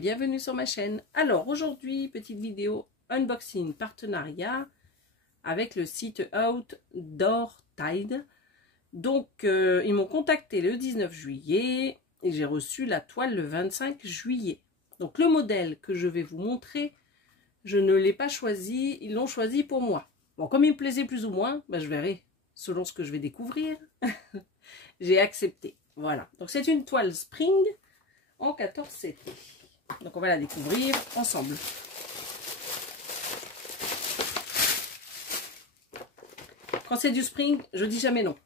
bienvenue sur ma chaîne. Alors aujourd'hui, petite vidéo unboxing partenariat avec le site Outdoor Tide. Donc ils m'ont contacté le 19 juillet et j'ai reçu la toile le 25 juillet. Donc le modèle que je vais vous montrer, je ne l'ai pas choisi, ils l'ont choisi pour moi. Bon, comme il me plaisait plus ou moins, je verrai selon ce que je vais découvrir. J'ai accepté. Voilà, donc c'est une toile spring en 14 CT. Donc on va la découvrir ensemble. Quand c'est du spring, je dis jamais non.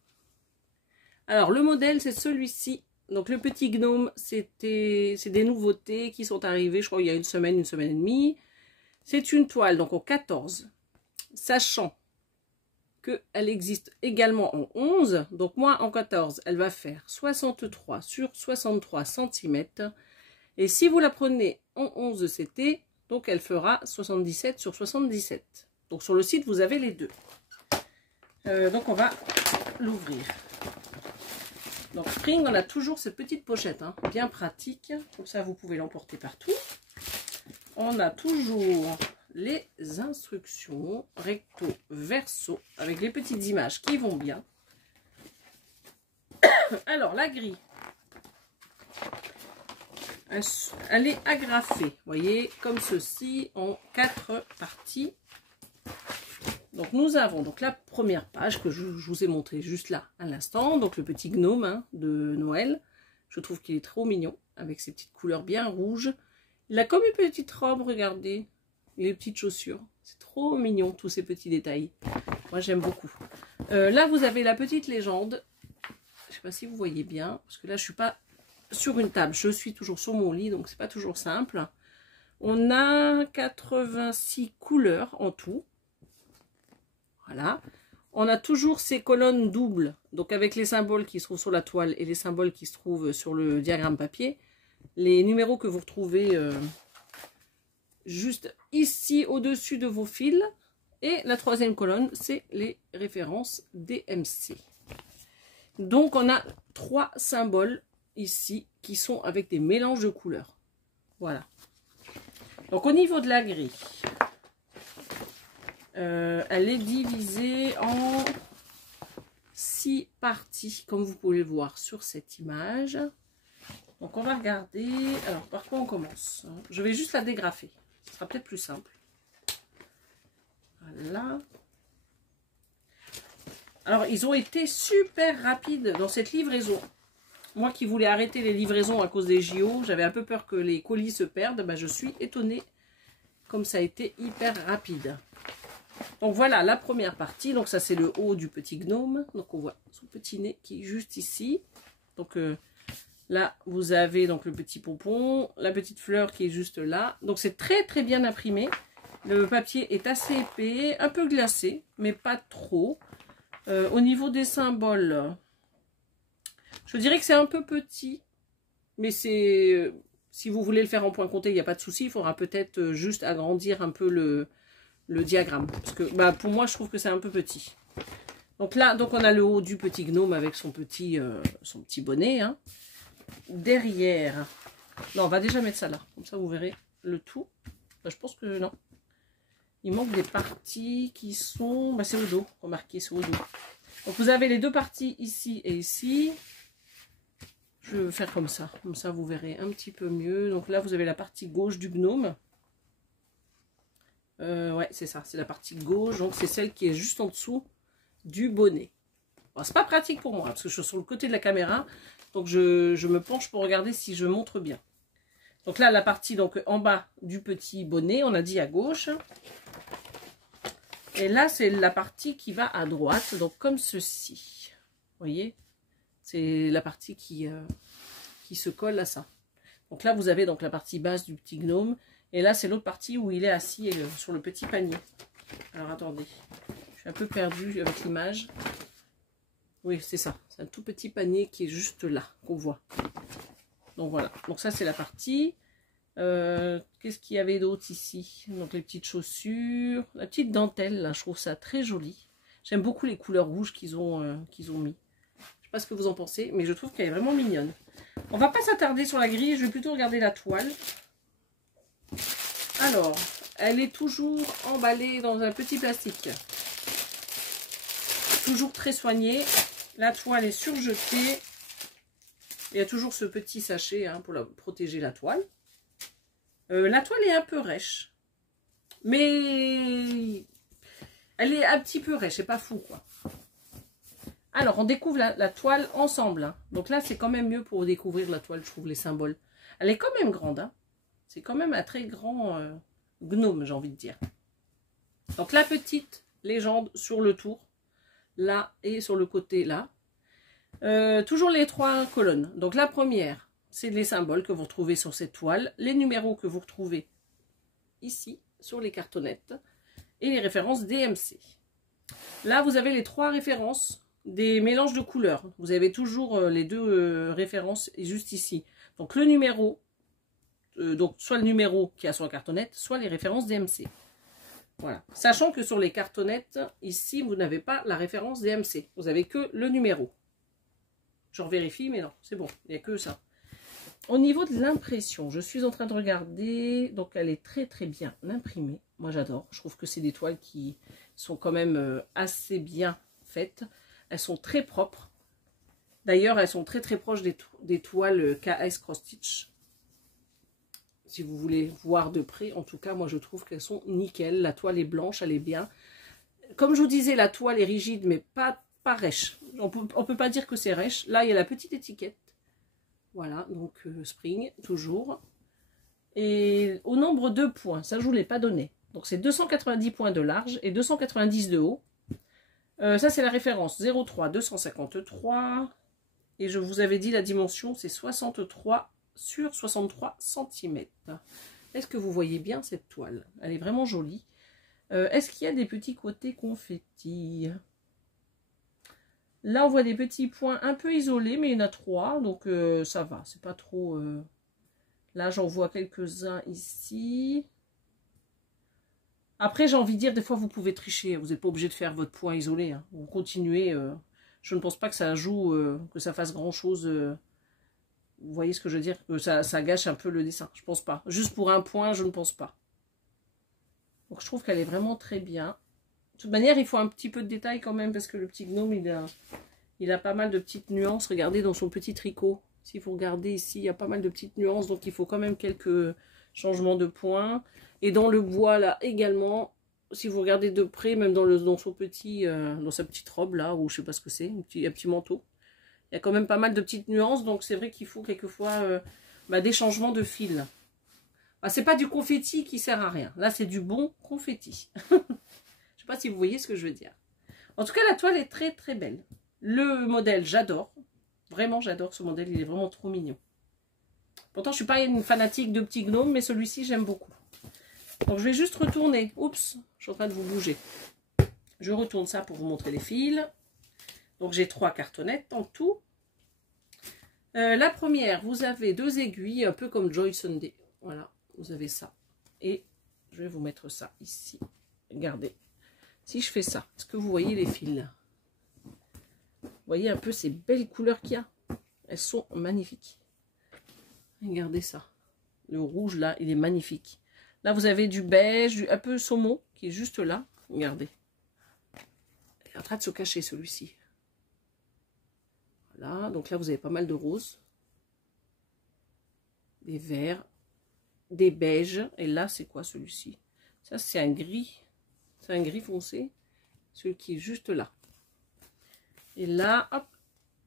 Alors le modèle c'est celui-ci. Donc le petit gnome, c'est des nouveautés qui sont arrivées, je crois il y a une semaine et demie. C'est une toile donc en 14, sachant qu'elle existe également en 11. Donc moi en 14, elle va faire 63 sur 63 cm. Et si vous la prenez en 11 CT, donc elle fera 77 sur 77. Donc sur le site, vous avez les deux. Donc on va l'ouvrir. Donc Spring, on a toujours cette petite pochette, hein, bien pratique. Comme ça, vous pouvez l'emporter partout. On a toujours les instructions recto verso avec les petites images qui vont bien. Alors la grille, elle est agrafée, vous voyez, comme ceci, en 4 parties. Donc nous avons donc la première page que je vous ai montré juste là à l'instant, donc le petit gnome hein, de Noël. Je trouve qu'il est trop mignon avec ses petites couleurs bien rouges. Il a comme une petite robe, regardez, et les petites chaussures. C'est trop mignon tous ces petits détails. Moi j'aime beaucoup. Là vous avez la petite légende. Je ne sais pas si vous voyez bien, parce que là je ne suis pas sur une table, je suis toujours sur mon lit, donc c'est pas toujours simple. On a 86 couleurs en tout. Voilà. On a toujours ces colonnes doubles, donc avec les symboles qui se trouvent sur la toile et les symboles qui se trouvent sur le diagramme papier. Les numéros que vous retrouvez juste ici au-dessus de vos fils. Et la troisième colonne, c'est les références DMC. Donc on a 3 symboles ici qui sont avec des mélanges de couleurs. Voilà. Donc au niveau de la grille, elle est divisée en 6 parties, comme vous pouvez le voir sur cette image. Donc on va regarder. Alors par quoi on commence? Je vais juste la dégrafer. Ce sera peut-être plus simple. Voilà. Alors ils ont été super rapides dans cette livraison. Moi qui voulais arrêter les livraisons à cause des JO, j'avais un peu peur que les colis se perdent. Je suis étonnée comme ça a été hyper rapide. Donc voilà la première partie. Donc ça c'est le haut du petit gnome. Donc on voit son petit nez qui est juste ici. Donc là vous avez donc le petit pompon, la petite fleur qui est juste là. Donc c'est très très bien imprimé. Le papier est assez épais, un peu glacé, mais pas trop. Au niveau des symboles, je dirais que c'est un peu petit, mais c'est si vous voulez le faire en point compté, il n'y a pas de souci. Il faudra peut-être juste agrandir un peu le diagramme, parce que pour moi, je trouve que c'est un peu petit. Donc là, on a le haut du petit gnome avec son petit bonnet. Hein. Derrière, non, on va déjà mettre ça là, comme ça vous verrez le tout. Je pense que non. Il manque des parties qui sont... c'est au dos, remarquez, c'est au dos. Donc vous avez les deux parties ici et ici. Je vais faire comme ça vous verrez un petit peu mieux. Donc là vous avez la partie gauche du gnome. Ouais c'est ça, c'est la partie gauche, donc c'est celle qui est juste en dessous du bonnet. Bon, c'est pas pratique pour moi, parce que je suis sur le côté de la caméra, donc je me penche pour regarder si je montre bien. Donc là la partie donc en bas du petit bonnet, on a dit à gauche. Et là, c'est la partie qui va à droite, donc comme ceci. Vous voyez? C'est la partie qui se colle à ça. Donc là, vous avez donc la partie basse du petit gnome. Et là, c'est l'autre partie où il est assis sur le petit panier. Alors, attendez. Je suis un peu perdue avec l'image. Oui, c'est ça. C'est un tout petit panier qui est juste là, qu'on voit. Donc voilà. Donc ça, c'est la partie... qu'est-ce qu'il y avait d'autre ici? Donc les petites chaussures, la petite dentelle là, je trouve ça très joli. J'aime beaucoup les couleurs rouges qu'ils ont mis. Je sais pas ce que vous en pensez, mais je trouve qu'elle est vraiment mignonne. On va pas s'attarder sur la grille, je vais plutôt regarder la toile. Alors, elle est toujours emballée dans un petit plastique. Toujours très soignée. La toile est surjetée. Il y a toujours ce petit sachet hein, pour protéger la toile. La toile est un peu rêche. Mais elle est un petit peu rêche, c'est pas fou quoi. Alors, on découvre la toile ensemble. Hein. Donc là, c'est quand même mieux pour découvrir la toile, je trouve, les symboles. Elle est quand même grande. Hein. C'est quand même un très grand gnome, j'ai envie de dire. Donc la petite légende sur le tour, là, et sur le côté, là. Toujours les 3 colonnes. Donc la première, c'est les symboles que vous retrouvez sur cette toile. Les numéros que vous retrouvez ici, sur les cartonnettes. Et les références DMC. Là, vous avez les 3 références des mélanges de couleurs. Vous avez toujours les 2 références juste ici. Donc le numéro, donc soit le numéro qui a sur la cartonnette, soit les références DMC. Voilà. Sachant que sur les cartonnettes, ici, vous n'avez pas la référence DMC. Vous avez que le numéro. Je revérifie, mais non, c'est bon. Il n'y a que ça. Au niveau de l'impression, je suis en train de regarder. Donc elle est très très bien imprimée. Moi j'adore. Je trouve que c'est des toiles qui sont quand même assez bien faites. Elles sont très propres. D'ailleurs, elles sont très très proches des toiles KS Cross Stitch. Si vous voulez voir de près, en tout cas, moi je trouve qu'elles sont nickel. La toile est blanche, elle est bien. Comme je vous disais, la toile est rigide, mais pas rêche. On peut pas dire que c'est rêche. Là, il y a la petite étiquette. Voilà, donc Spring, toujours. Et au nombre de points, ça je vous l'ai pas donné. Donc c'est 290 points de large et 290 de haut. Ça c'est la référence 0,3, 253. Et je vous avais dit la dimension, c'est 63 sur 63 cm. Est-ce que vous voyez bien cette toile? Elle est vraiment jolie. Est-ce qu'il y a des petits côtés confettis? Là, on voit des petits points un peu isolés, mais il y en a 3, donc ça va. C'est pas trop... Là, j'en vois quelques-uns ici. Après, j'ai envie de dire, des fois, vous pouvez tricher. Vous n'êtes pas obligé de faire votre point isolé. Hein. Vous continuez. Je ne pense pas que ça joue, que ça fasse grand-chose. Vous voyez ce que je veux dire? Que ça gâche un peu le dessin. Je pense pas. Juste pour un point, je ne pense pas. Donc, je trouve qu'elle est vraiment très bien. De toute manière, il faut un petit peu de détail quand même, parce que le petit gnome, il a pas mal de petites nuances. Regardez dans son petit tricot. Si vous regardez ici, il y a pas mal de petites nuances. Donc, il faut quand même quelques changements de points. Et dans le bois, là, également, si vous regardez de près, même dans son petit, dans sa petite robe, là, ou je sais pas ce que c'est, un petit manteau, il y a quand même pas mal de petites nuances. Donc, c'est vrai qu'il faut quelquefois des changements de fil. C'est pas du confetti qui sert à rien. Là, c'est du bon confetti. Je sais pas si vous voyez ce que je veux dire. En tout cas, la toile est très, très belle. Le modèle, j'adore. Vraiment, j'adore ce modèle. Il est vraiment trop mignon. Pourtant, je suis pas une fanatique de petits gnomes, mais celui-ci, j'aime beaucoup. Donc, je vais juste retourner. Oups, je suis en train de vous bouger. Je retourne ça pour vous montrer les fils. Donc, j'ai 3 cartonnettes en tout. La première, vous avez 2 aiguilles, un peu comme Joy Sunday. Voilà, vous avez ça. Et je vais vous mettre ça ici. Regardez. Si je fais ça, est-ce que vous voyez les fils? Vous voyez un peu ces belles couleurs qu'il y a? Elles sont magnifiques. Regardez ça. Le rouge là, il est magnifique. Là, vous avez du beige, un peu saumon, qui est juste là. Regardez. Il est en train de se cacher celui-ci. Voilà, donc là, vous avez pas mal de roses. Des verts. Des beiges. Et là, c'est quoi celui-ci? Ça, c'est un gris. C'est un gris foncé. Celui qui est juste là. Et là, hop.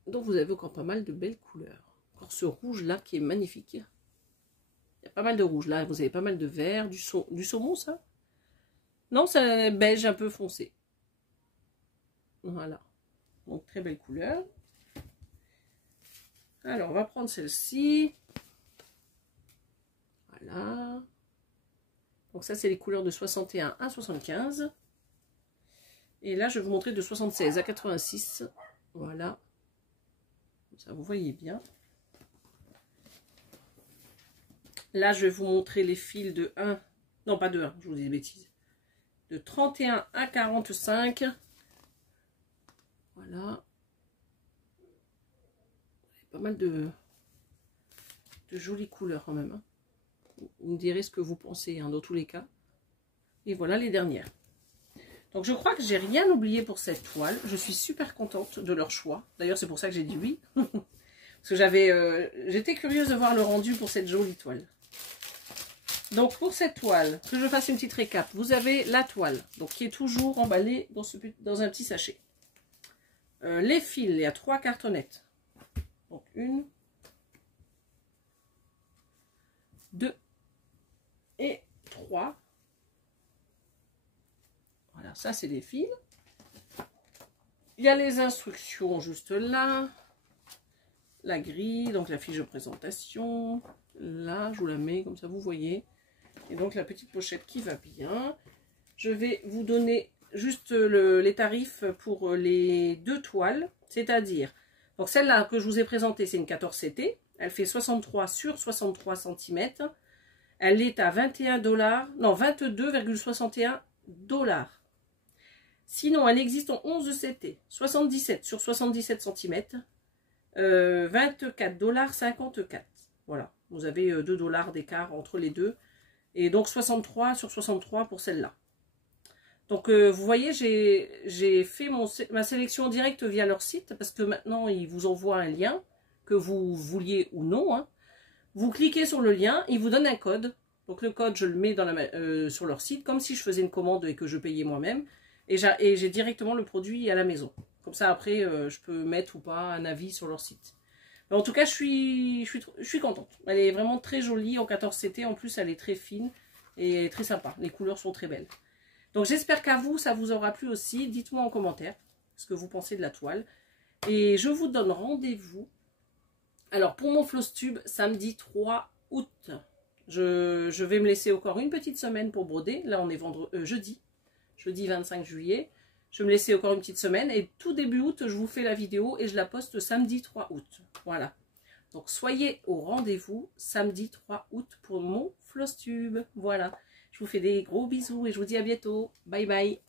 Donc, vous avez encore pas mal de belles couleurs. Encore ce rouge-là qui est magnifique. Il y a pas mal de rouge. Là, vous avez pas mal de vert. Du saumon, ça? Non, c'est un beige un peu foncé. Voilà. Donc, très belle couleur. Alors, on va prendre celle-ci. Voilà. Donc, ça, c'est les couleurs de 61 à 75. Et là, je vais vous montrer de 76 à 86. Voilà. Ça, vous voyez bien. Là, je vais vous montrer les fils de 1. Non, pas de 1, je vous dis des bêtises. De 31 à 45. Voilà. Pas mal de jolies couleurs quand même. Hein. Vous me direz ce que vous pensez, hein, dans tous les cas. Et voilà les dernières. Donc je crois que j'ai rien oublié pour cette toile. Je suis super contente de leur choix. D'ailleurs, c'est pour ça que j'ai dit oui. Parce que j'étais curieuse de voir le rendu pour cette jolie toile. Donc pour cette toile, que je fasse une petite récap. Vous avez la toile, donc qui est toujours emballée dans un petit sachet. Les fils, il y a 3 cartonnettes. Donc 1, 2 et 3. Voilà, ça c'est les fils. Il y a les instructions juste là. La grille, donc la fiche de présentation. Là, je vous la mets comme ça, vous voyez. Et donc la petite pochette qui va bien. Je vais vous donner juste les tarifs pour les 2 toiles. C'est-à-dire, donc celle-là que je vous ai présentée, c'est une 14CT. Elle fait 63 sur 63 cm. Elle est à 21 $, non 22,61 $. Sinon, elle existe en 11 CT, 77 sur 77 cm, 24,54 $. Voilà, vous avez 2 $ d'écart entre les deux. Et donc 63 sur 63 pour celle-là. Donc vous voyez, j'ai fait ma sélection directe via leur site, parce que maintenant ils vous envoient un lien, que vous vouliez ou non. Hein. Vous cliquez sur le lien, ils vous donnent un code. Donc le code, je le mets sur leur site, comme si je faisais une commande et que je payais moi-même. Et j'ai directement le produit à la maison. Comme ça, après, je peux mettre ou pas un avis sur leur site. Mais en tout cas, je suis contente. Elle est vraiment très jolie en 14CT. En plus, elle est très fine et très sympa. Les couleurs sont très belles. Donc, j'espère qu'à vous, ça vous aura plu aussi. Dites-moi en commentaire ce que vous pensez de la toile. Et je vous donne rendez-vous. Alors, pour mon floss tube, samedi 3 août. Je vais me laisser encore une petite semaine pour broder. Là, on est jeudi 25 juillet. Je vais me laisser encore une petite semaine. Et tout début août, je vous fais la vidéo et je la poste samedi 3 août. Voilà. Donc, soyez au rendez-vous samedi 3 août pour mon floss tube. Voilà. Je vous fais des gros bisous et je vous dis à bientôt. Bye bye.